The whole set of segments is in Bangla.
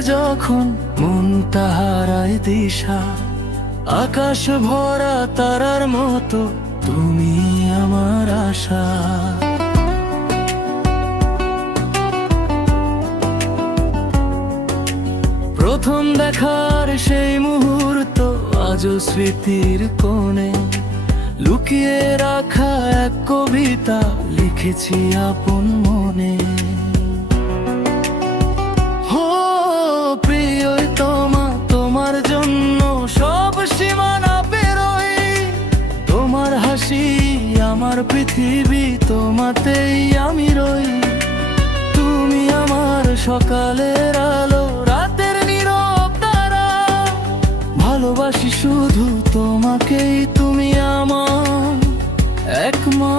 যখন মনটা হারায় দিশা, আকাশ ভরা তারার মতো তুমি আমার আশা। প্রথম দেখার সেই মুহূর্ত আজও স্মৃতির কোণে। লুকিয়ে রাখা এক কবিতা লিখেছি আপন আমার পৃথিবী তোমাতেই আমি রই। তুমি আমার সকালের আলো, রাতের নীরব তারা। ভালোবাসি শুধু তোমাকেই, তুমি আমার একমাত্র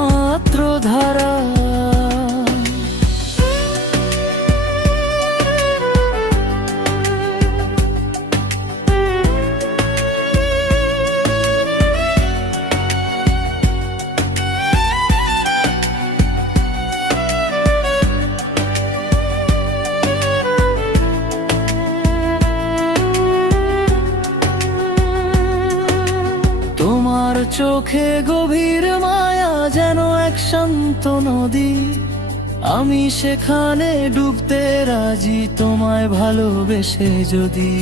চোখে গভীর মায়া যেন এক শান্ত নদী। আমি সেখানে ডুবতে রাজি, তোমায় ভালোবেসে যদি।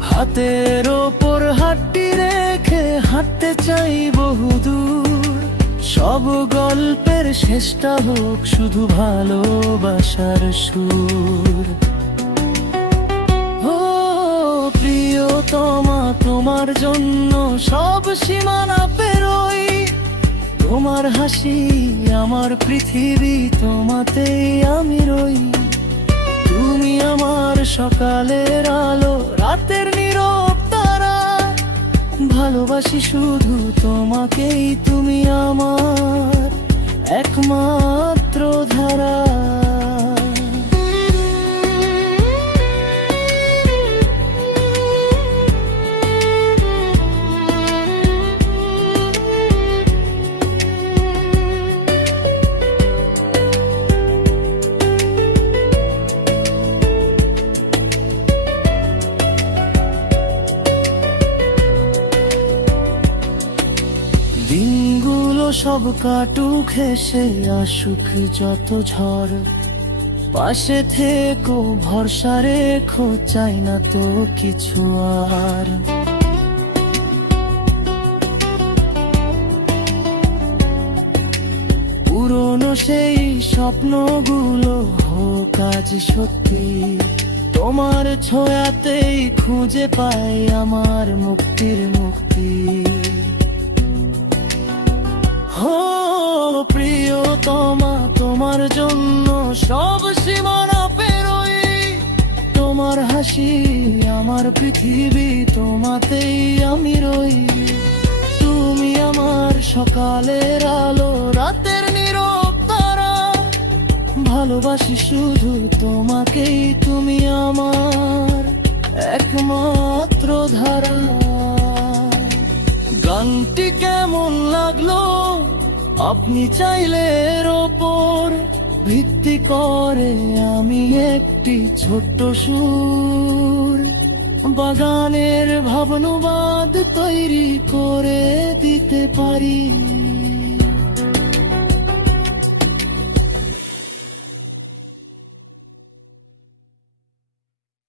হাতের ওপর হাতটি রেখে হাঁটতে চাই বহুদূর। সব গল্পের শেষটা হোক শুধু ভালোবাসার সুর। তোমার জন্য সব সীমানা পেরোই তোমার হাসি আমার পৃথিবী তোমাতেই আমি রই। তুমি আমার সকালের আলো, রাতের নীরব তারা। ভালোবাসি শুধু তোমাকেই, তুমি আমার একমাত্র ধারা। সব কাটুক, হেসে আসুক যত ঝড়। পাশে থেকো, ভরসা রেখো, চাই না তো কিছু আর। পুরনো সেই স্বপ্নগুলো হোক আজ সত্যি, তোমার ছোঁয়াতেই খুঁজে পাই আমার মুক্তির মুক্তি। হো প্রিয়তমা, তোমার জন্য সব সীমানা পেরোই। তোমার হাসি আমার পৃথিবী, তোমাতেই আমি রই। তুমি আমার সকালের আলো, রাতের নীরব তারা। ভালোবাসি শুধু তোমাকেই, তুমি আমার একমাত্র ধারা। গানটি কেমন লাগল? আপনি চাইলে ওপর ভিত্তি করে আমি একটি ছোট্ট সুর বাগানের ভাবনবাদ তৈরি করে দিতে পারি।